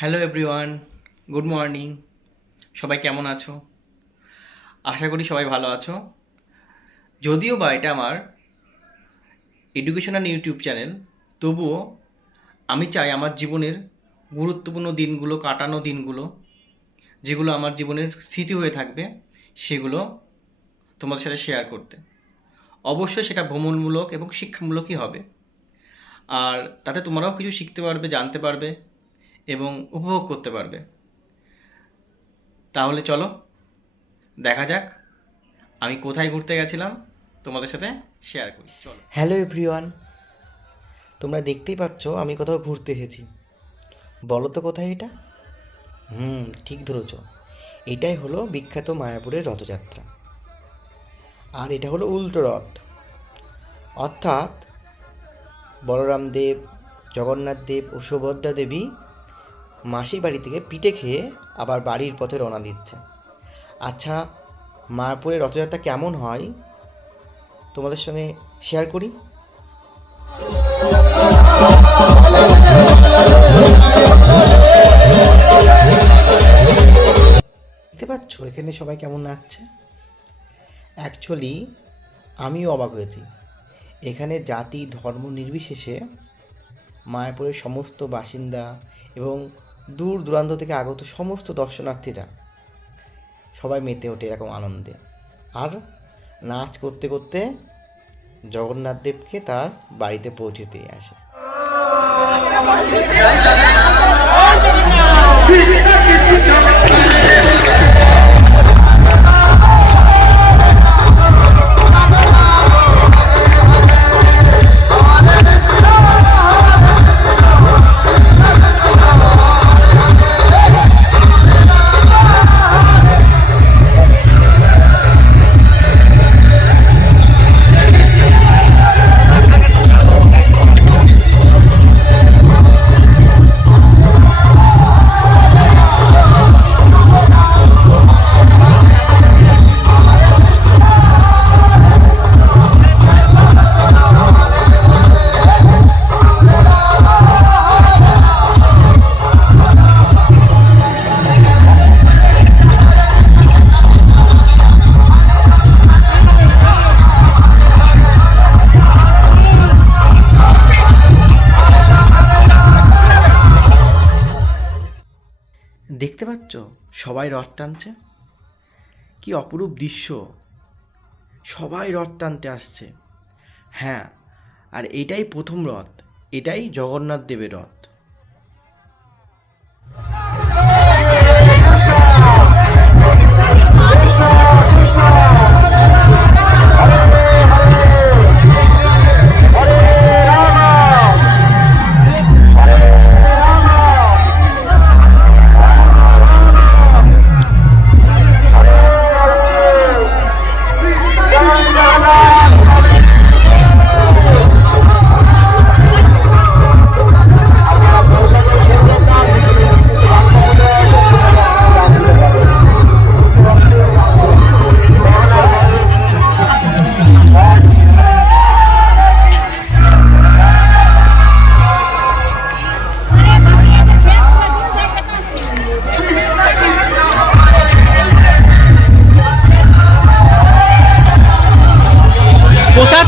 Hello everyone, good morning. সবাই কেমন আছো? আশা করি সবাই ভালো আছো। যদিও বা এটা আমার এডুকেশনাল ইউটিউব চ্যানেল, তবুও আমি চাই আমার জীবনের গুরুত্বপূর্ণ দিনগুলো, কাটানো দিনগুলো, যেগুলো আমার জীবনের স্মৃতি হয়ে থাকবে, সেগুলো তোমাদের সাথে শেয়ার করতে। অবশ্যই সেটা ভ্রমণমূলক এবং শিক্ষামূলকই হবে। আর তাতে তোমরাও কিছু শিখতে পারবে, জানতে পারবে এবং উপভোগ করতে পারবে। তাহলে চলো দেখা যাক আমি কোথায় ঘুরতে গেছিলাম, তোমাদের সাথে শেয়ার করি। চলো। হ্যালো এভরিওয়ান, তোমরা দেখতেই পাচ্ছ আমি কোথাও ঘুরতে এসেছি। বলো তো কোথায় এটা? ঠিক ধরেছ, এটাই হলো বিখ্যাত মায়াপুরের রথযাত্রা। আর এটা হলো উল্টো রথ, অর্থাৎ বলরাম দেব, জগন্নাথ দেব ও সুভদ্রা দেবী মাসির বাড়ি থেকে পিঠে খেয়ে আবার বাড়ির পথে রওনা দিচ্ছে। আচ্ছা, মায়াপুরের রথযাত্রা কেমন হয় তোমাদের সঙ্গে শেয়ার করি। দেখতে পাচ্ছ এখানে সবাই কেমন নাচছে। অ্যাকচুয়ালি আমিও অবাক হয়েছি। এখানে জাতি ধর্ম নির্বিশেষে মায়াপুরের সমস্ত বাসিন্দা এবং দূর দূরান্ত থেকে আগত সমস্ত দর্শনার্থীরা সবাই মেতে ওঠে এরকম আনন্দে। আর নাচ করতে করতে জগন্নাথ দেবকে তার বাড়িতে পৌঁছে দিয়ে আসে। দেখতে পাচ্ছ সবাই রথ টানছে, কি অপরূপ দৃশ্য। সবাই রথ টানতে আসছে। হ্যাঁ, আর এটাই প্রথম রথ, এটাই জগন্নাথ দেবের রথ।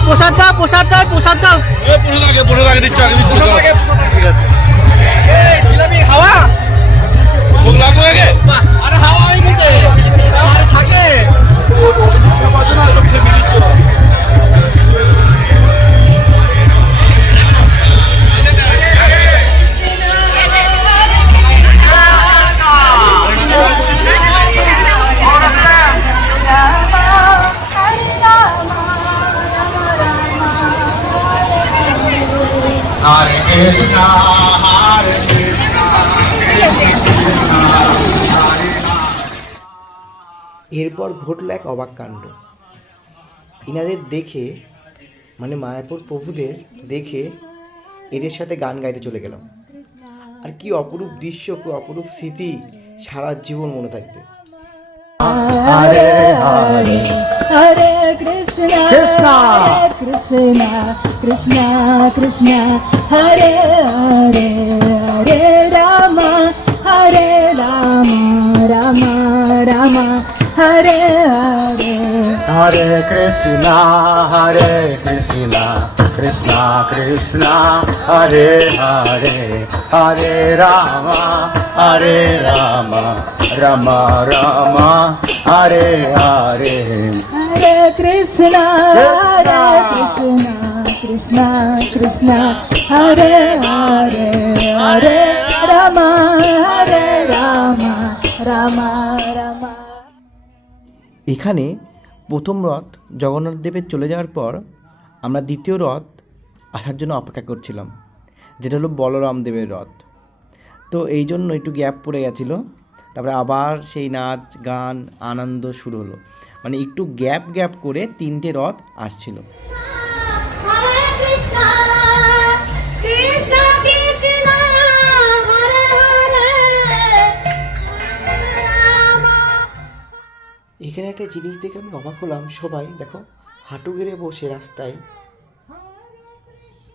প্রসাদ দাও, প্রসাদ দাও, প্রসাদ দাও। প্রসাদ আগে দিচ্ছ, ঠিক আছে। জিলাপি খাওয়া ভোগ লাগবে আগে। আরে হাওয়া হয়ে গেছে, আরে থাকে। এরপর ঘটল এক অবাক কাণ্ড। ইনাদের দেখে, মানে মায়াপুর প্রভুদের দেখে এদের সাথে গান গাইতে চলে গেলাম। আর কি অপরূপ দৃশ্য, কি অপরূপ স্মৃতি, সারা জীবন মনে থাকবে। Hare Hare Hare Krishna Krishna Krishna Krishna Hare Hare Hare Ram Hare Hare, Hare Krishna, Krishna Krishna, Hare Hare, Hare Rama, Rama Rama, Hare Hare. Hare Krishna, Krishna Krishna, Hare Hare, Hare Rama, Rama Rama. এখানে প্রথম রথ জগন্নাথ দেবের চলে যাওয়ার পর আমরা দ্বিতীয় রথ আসার জন্য অপেক্ষা করছিলাম, যেটা হলো বলরাম দেবের রথ। তো এই জন্য একটু গ্যাপ পড়ে গেছিলো, তারপরে আবার সেই নাচ গান আনন্দ শুরু হলো, মানে একটু গ্যাপ করে তিনটে রথ আসছিল। Hare Krishna, Krishna Krishna, Hare Hare, Hare Rama. এখানে একটা জিনিস দেখে আমি অবাক হলাম, সবাই দেখো হাঁটু গেড়ে বসে রাস্তায়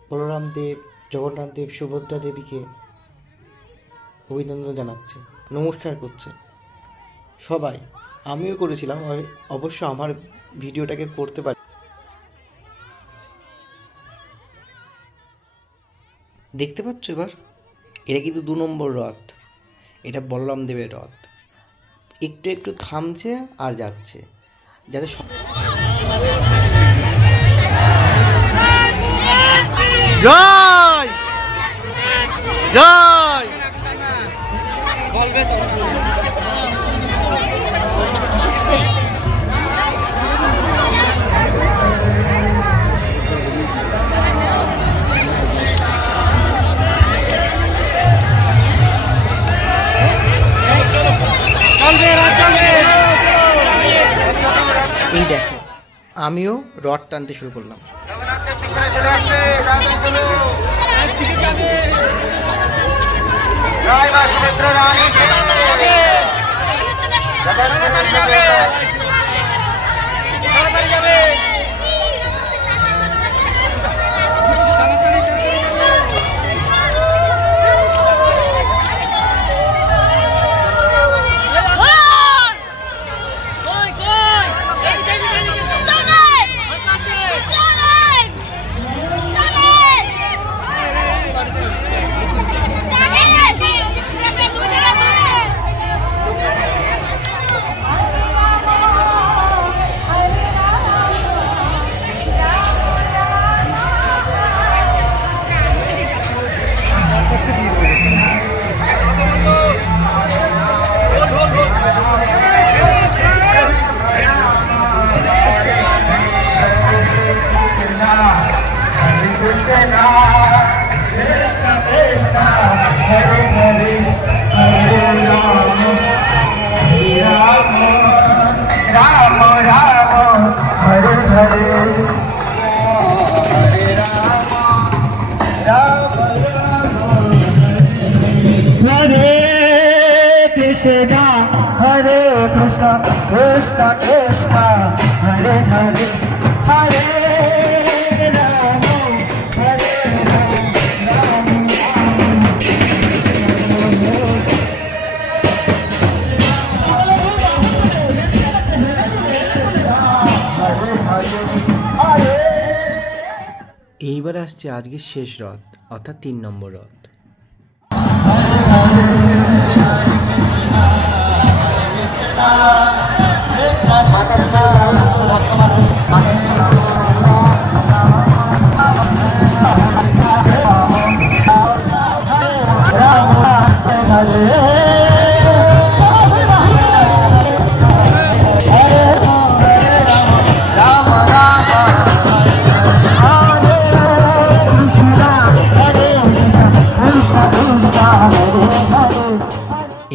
বলরাম দেব, জগন্নাথ দেব, সুভদ্রা দেবীকে অভিনন্দন জানাচ্ছে, নমস্কার করছে সবাই। আমিও করেছিলাম, অবশ্য আমার ভিডিওটাকে করতে পারি। দেখতে পাচ্ছ এবার, এটা কিন্তু 2 নম্বর রথ, এটা বলরাম দেবের রথ। একটু থামছে আর যাচ্ছে, যাতে জয় জয়। এই দেখো আমিও রড টানতে শুরু করলাম। এইবার আসছে আজকের শেষ রথ, অর্থাৎ 3 নম্বর রথ।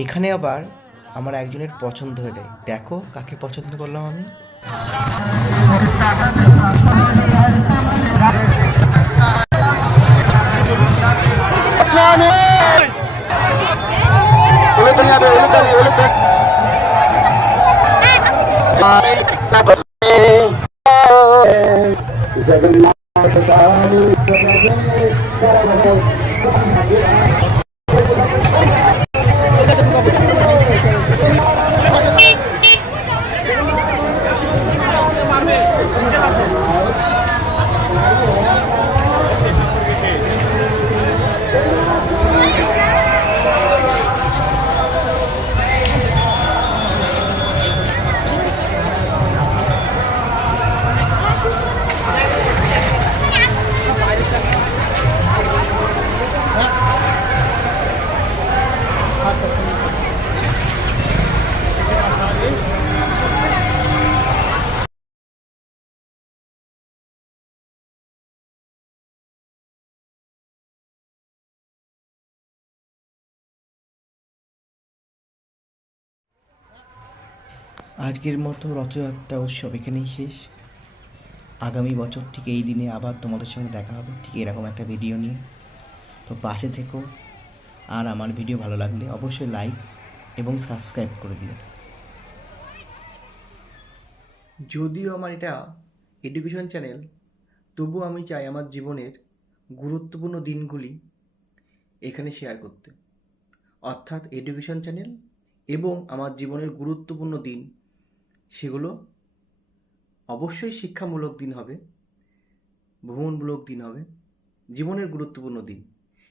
এখানে আবার আমার একজনের পছন্দ হয়ে যায়, দেখো কাকে পছন্দ করলাম আমি। আজকের মতো রথযাত্রা উৎসব এখানেই শেষ। আগামী বছর ঠিক এই দিনে আবার তোমাদের সঙ্গে দেখা হবে ঠিক এরকম একটা ভিডিও নিয়ে। তো পাশে থেকো, আর আমার ভিডিও ভালো লাগলে অবশ্যই লাইক এবং সাবস্ক্রাইব করে দিও। যদিও আমার এটা এডুকেশন চ্যানেল, তবুও আমি চাই আমার জীবনের গুরুত্বপূর্ণ দিনগুলি এখানে শেয়ার করতে। অর্থাৎ এডুকেশন চ্যানেল এবং আমার জীবনের গুরুত্বপূর্ণ দিন, সেগুলো অবশ্যই শিক্ষামূলক দিন হবে, ভ্রমণমূলক দিন হবে, জীবনের গুরুত্বপূর্ণ দিন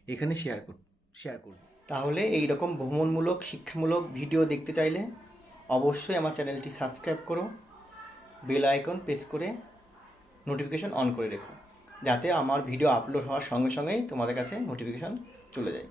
এখানে শেয়ার করব। তাহলে এই রকম ভ্রমণমূলক শিক্ষামূলক ভিডিও দেখতে চাইলে অবশ্যই আমার চ্যানেলটি সাবস্ক্রাইব করো, বেল আইকন প্রেস করে নোটিফিকেশন অন করে রেখো, যাতে আমার ভিডিও আপলোড হওয়ার সঙ্গে সঙ্গেই তোমাদের কাছে নোটিফিকেশন চলে যায়।